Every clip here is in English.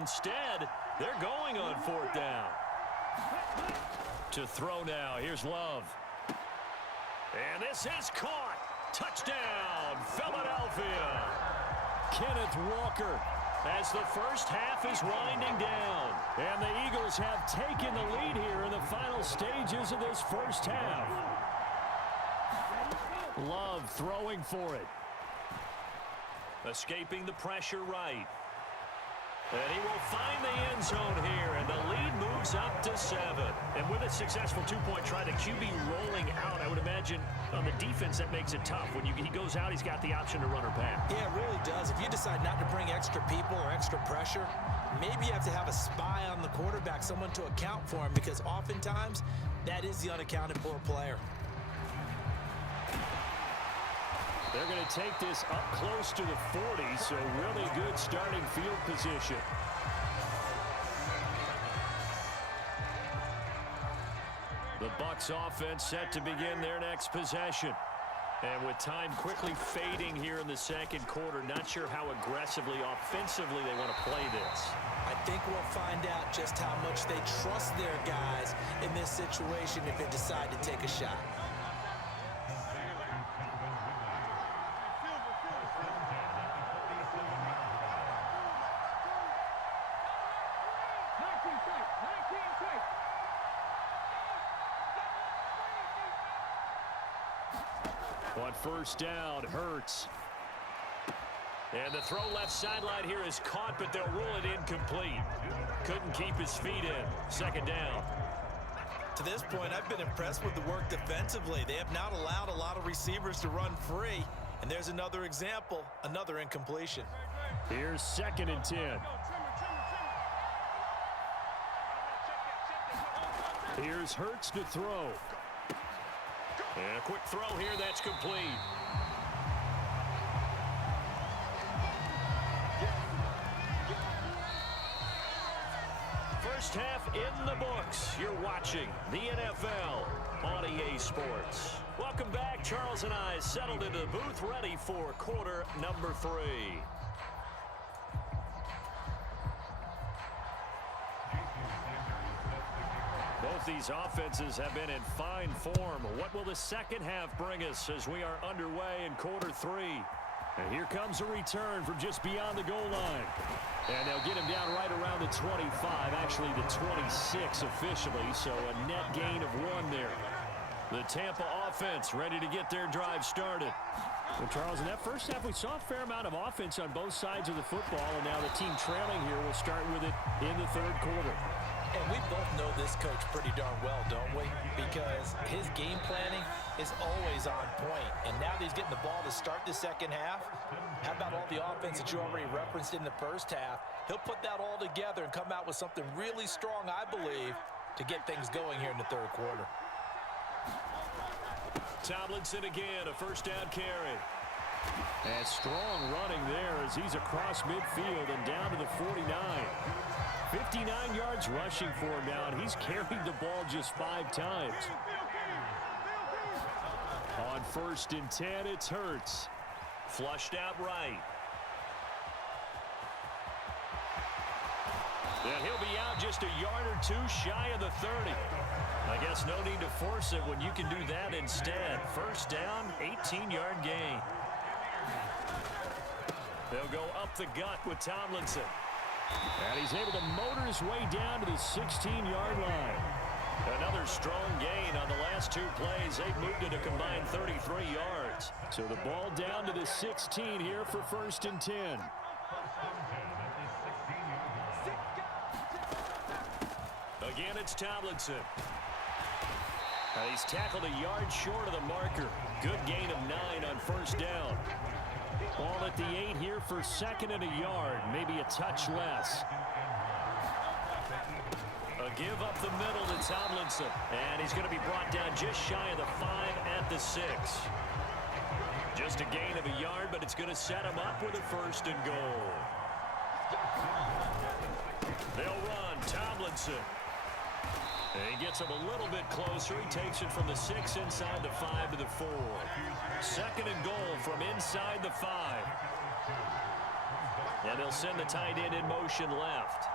instead, they're going on 4th down. To throw now, here's Love. And this is caught. Touchdown, Philadelphia. Kenneth Walker as the first half is winding down. And the Eagles have taken the lead here in the final stages of this first half. Love throwing for it. Escaping the pressure right. And he will find the end zone here, and the lead moves up to 7. And with a successful two-point try, the QB rolling out, I would imagine on the defense that makes it tough. When he goes out, he's got the option to run or pass. Yeah, it really does. If you decide not to bring extra people or extra pressure, maybe you have to have a spy on the quarterback, someone to account for him, because oftentimes that is the unaccounted for player. They're going to take this up close to the 40, so really good starting field position. The Bucs offense set to begin their next possession. And with time quickly fading here in the second quarter, not sure how aggressively, offensively they want to play this. I think we'll find out just how much they trust their guys in this situation if they decide to take a shot. On first down, Hurts. And the throw left sideline here is caught, but they'll rule it incomplete. Couldn't keep his feet in. Second down. To this point, I've been impressed with the work defensively. They have not allowed a lot of receivers to run free. And there's another example, another incompletion. Here's 2nd and 10. Here's Hurts to throw. And a quick throw here, that's complete. First half in the books. You're watching the NFL on EA Sports. Welcome back. Charles and I settled into the booth, ready for quarter number 3. Both these offenses have been in fine form. What will the second half bring us as we are underway in quarter 3? And here comes a return from just beyond the goal line. And they'll get him down right around the 25, actually the 26 officially, so a net gain of 1 there. The Tampa offense ready to get their drive started. Well, Charles, in that first half, we saw a fair amount of offense on both sides of the football, and now the team trailing here will start with it in the third quarter. And we both know this coach pretty darn well, don't we? Because his game planning is always on point. And now that he's getting the ball to start the second half, how about all the offense that you already referenced in the first half? He'll put that all together and come out with something really strong, I believe, to get things going here in the third quarter. Tomlinson again, a first down carry. And strong running there as he's across midfield and down to the 49. 59 yards rushing for him now, and he's carried the ball just 5 times. On 1st and 10, it's Hurts. Flushed out right. And he'll be out just a yard or 2 shy of the 30. I guess no need to force it when you can do that instead. First down, 18-yard gain. They'll go up the gut with Tomlinson. And he's able to motor his way down to the 16-yard line. Another strong gain on the last 2 plays. They've moved it a combined 33 yards. So the ball down to the 16 here for 1st and 10. Again, it's Tomlinson. He's tackled a yard short of the marker. Good gain of 9 on 1st down. Ball at the 8 here for 2nd and a yard. Maybe a touch less. A give up the middle to Tomlinson. And he's going to be brought down just shy of the 5 at the 6. Just a gain of a yard, but it's going to set him up with a 1st and goal. They'll run. Tomlinson. And he gets him a little bit closer. He takes it from the 6 inside the 5 to the 4. 2nd and goal from inside the 5. And they'll send the tight end in motion left.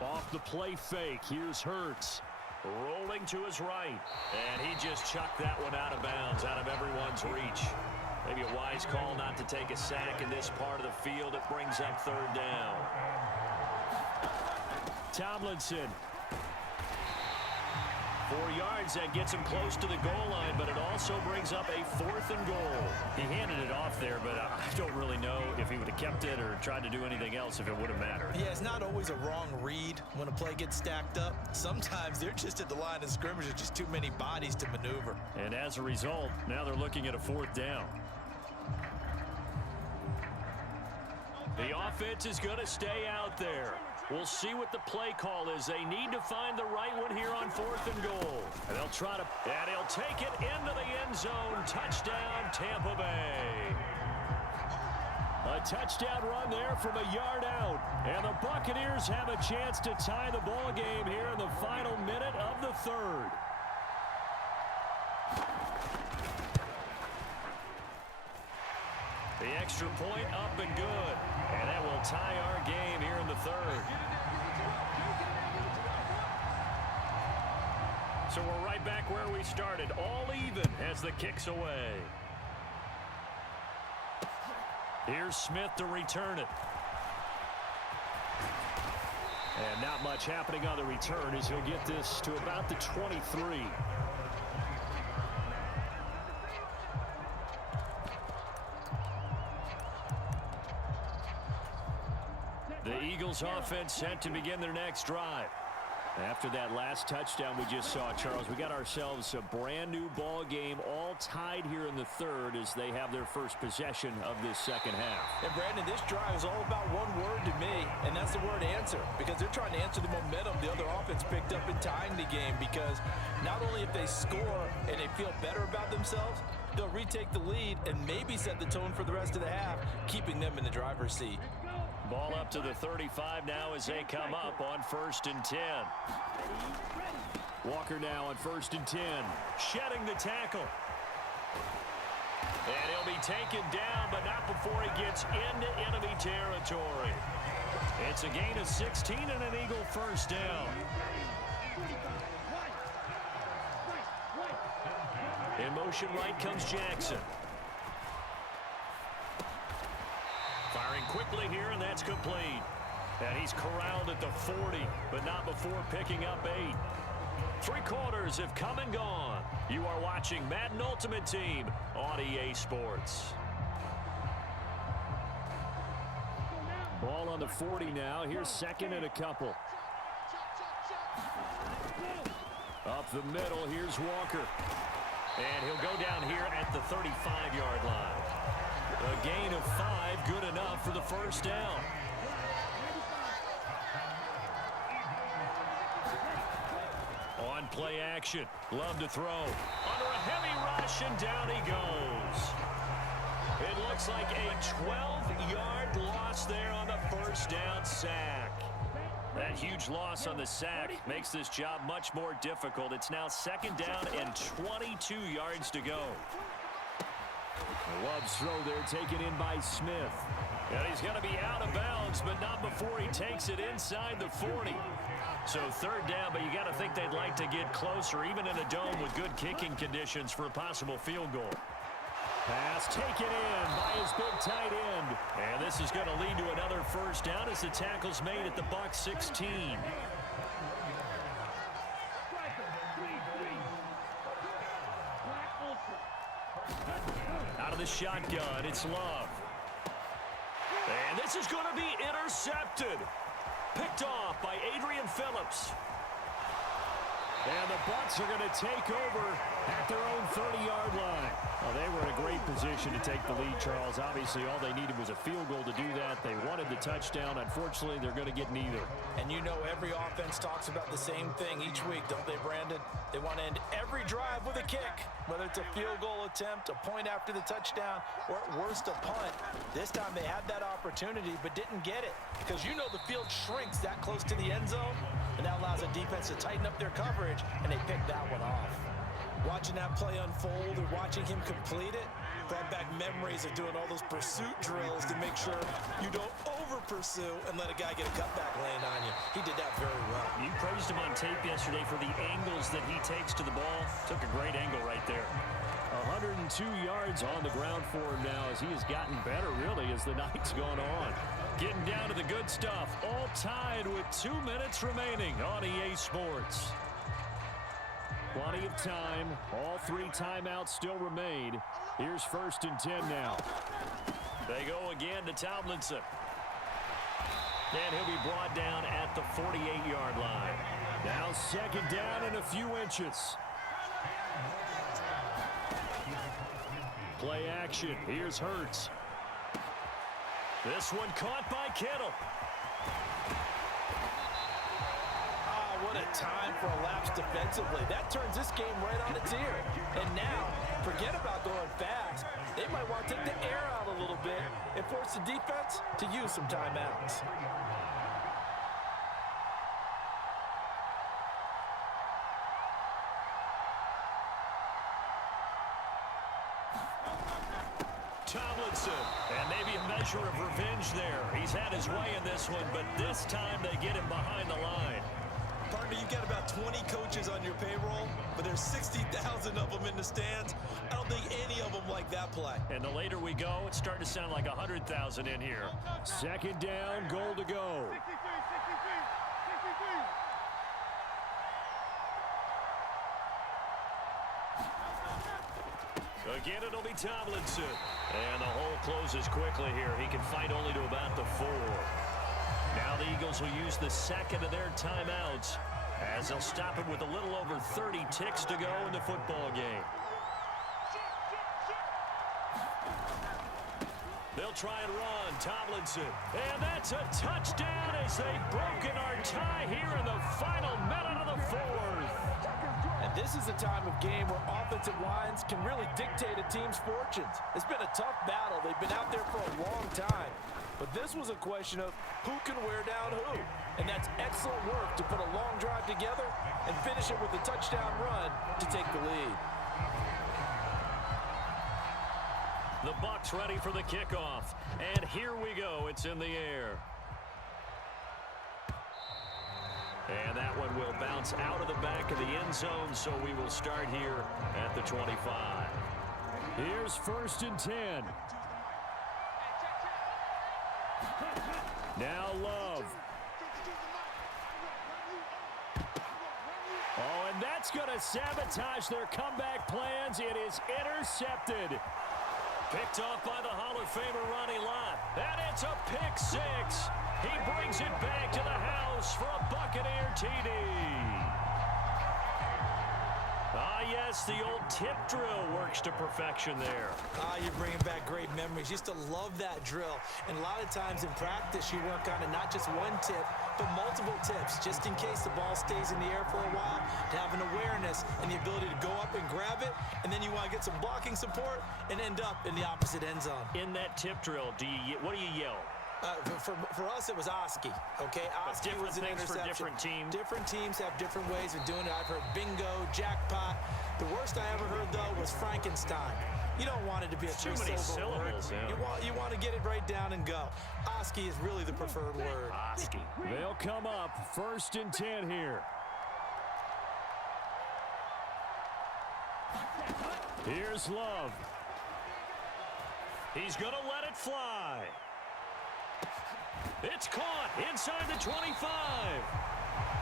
Off the play fake, here's Hurts. Rolling to his right. And he just chucked that one out of bounds, out of everyone's reach. Maybe a wise call not to take a sack in this part of the field. It brings up third down. Tomlinson. 4 yards, that gets him close to the goal line, but it also brings up a 4th and goal. He handed it off there, but I don't really know if he would have kept it or tried to do anything else if it would have mattered. Yeah, it's not always a wrong read when a play gets stacked up. Sometimes they're just at the line of scrimmage. There's just too many bodies to maneuver. And as a result, now they're looking at a 4th down. The offense is going to stay out there. We'll see what the play call is. They need to find the right one here on 4th and goal. And they'll try to, and he'll take it into the end zone. Touchdown, Tampa Bay. A touchdown run there from a yard out. And the Buccaneers have a chance to tie the ball game here in the final minute of the 3rd. The extra point up and good. And that will tie our game here in the 3rd. So we're right back where we started. All even as the kick's away. Here's Smith to return it. And not much happening on the return as he'll get this to about the 23. The Eagles offense set to begin their next drive. After that last touchdown we just saw, Charles, we got ourselves a brand new ball game, all tied here in the 3rd as they have their first possession of this second half. And Brandon, this drive is all about one word to me, and that's the word answer, because they're trying to answer the momentum the other offense picked up in tying the game, because not only if they score and they feel better about themselves, they'll retake the lead and maybe set the tone for the rest of the half, keeping them in the driver's seat. Ball up to the 35 now as they come up on 1st and 10. Walker now on 1st and 10. Shedding the tackle. And he'll be taken down, but not before he gets into enemy territory. It's a gain of 16 and an Eagle first down. In motion right comes Jackson. Firing quickly here, and that's complete. And he's corralled at the 40, but not before picking up 8. 3 quarters have come and gone. You are watching Madden Ultimate Team on EA Sports. Ball on the 40 now. Here's 2nd and a couple. Up the middle, here's Walker. And he'll go down here at the 35-yard line. A gain of 5, good enough for the first down. On play action, love to throw. Under a heavy rush, and down he goes. It looks like a 12-yard loss there on the first down sack. That huge loss on the sack makes this job much more difficult. It's now 2nd down and 22 yards to go. Love's throw there taken in by Smith. And he's going to be out of bounds, but not before he takes it inside the 40. So 3rd down, but you got to think they'd like to get closer, even in a dome with good kicking conditions for a possible field goal. Pass taken in by his big tight end. And this is going to lead to another first down as the tackle's made at the Bucs 16. Out of the shotgun, it's Love. And this is going to be intercepted. Picked off by Adrian Phillips. And the Bucs are going to take over at their own 30-yard line. Well, they were in a great position to take the lead, Charles. Obviously, all they needed was a field goal to do that. They wanted the touchdown. Unfortunately, they're going to get neither. And you know every offense talks about the same thing each week, don't they, Brandon? They want to end every drive with a kick, whether it's a field goal attempt, a point after the touchdown, or at worst, a punt. This time they had that opportunity but didn't get it, because you know the field shrinks that close to the end zone, and that allows the defense to tighten up their coverage, and they picked that one off. Watching that play unfold and watching him complete it, Brought back memories of doing all those pursuit drills to make sure you don't over-pursue and let a guy get a cutback lane on you. He did that very well. You praised him on tape yesterday for the angles that he takes to the ball. Took a great angle right there. 102 yards on the ground for him now as he has gotten better, really, as the night's gone on. Getting down to the good stuff. All tied with 2 minutes remaining on EA Sports. Plenty of time. All 3 timeouts still remain. Here's 1st and 10 now. They go again to Tomlinson. And he'll be brought down at the 48-yard line. Now 2nd down and a few inches. Play action. Here's Hurts. This one caught by Kittle. What a time for a lapse defensively. That turns this game right on its ear. And now, forget about going fast. They might want to take the air out a little bit and force the defense to use some timeouts. Tomlinson, and maybe a measure of revenge there. He's had his way in this one, but this time they get him behind the line. Partner, you've got about 20 coaches on your payroll, but there's 60,000 of them in the stands. I don't think any of them like that play. And the later we go, it's starting to sound like 100,000 in here. 2nd down, goal to go. Again, it'll be Tomlinson. And the hole closes quickly here. He can fight only to about the 4. Now the Eagles will use the 2nd of their timeouts as they'll stop it with a little over 30 ticks to go in the football game. They'll try and run. Tomlinson. And that's a touchdown as they've broken our tie here in the final minute of the 4th. And this is a time of game where offensive lines can really dictate a team's fortunes. It's been a tough battle. They've been out there for a long time. But this was a question of who can wear down who. And that's excellent work to put a long drive together and finish it with a touchdown run to take the lead. The Bucs ready for the kickoff. And here we go. It's in the air. And that one will bounce out of the back of the end zone, so we will start here at the 25. Here's 1st and 10. Now Love. Oh, and that's going to sabotage their comeback plans. It is intercepted. Picked off by the Hall of Famer Ronnie Lott. And it's a pick 6. He brings it back to the house for a Buccaneer TD. Ah, yes, the old tip drill works to perfection there. You're bringing back great memories. Used to love that drill. And a lot of times in practice, you work on it, not just one tip, but multiple tips, just in case the ball stays in the air for a while, to have an awareness and the ability to go up and grab it, and then you want to get some blocking support and end up in the opposite end zone. In that tip drill, what do you yell? For us, it was Oski, okay? Oski was an interception. For different teams. Different teams have different ways of doing it. I've heard bingo, jackpot. The worst I ever heard, though, was Frankenstein. You don't want it to be a too many syllables. Yeah. You want to get it right down and go. Oski is really the preferred word. Oski. They'll come up 1st and 10 here. Here's Love. He's going to let it fly. It's caught inside the 25.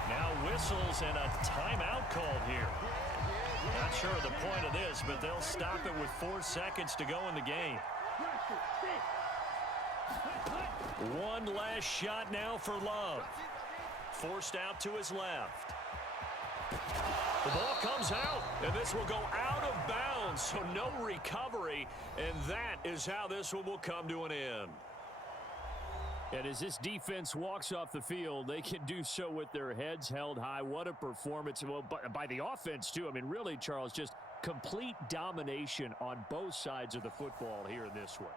Now whistles and a timeout called here. Not sure of the point of this, but they'll stop it with 4 seconds to go in the game. One last shot now for Love. Forced out to his left. The ball comes out, and this will go out of bounds, so no recovery, and that is how this one will come to an end. And as this defense walks off the field, they can do so with their heads held high. What a performance. Well, by the offense, too. I mean, really, Charles, just complete domination on both sides of the football here in this one.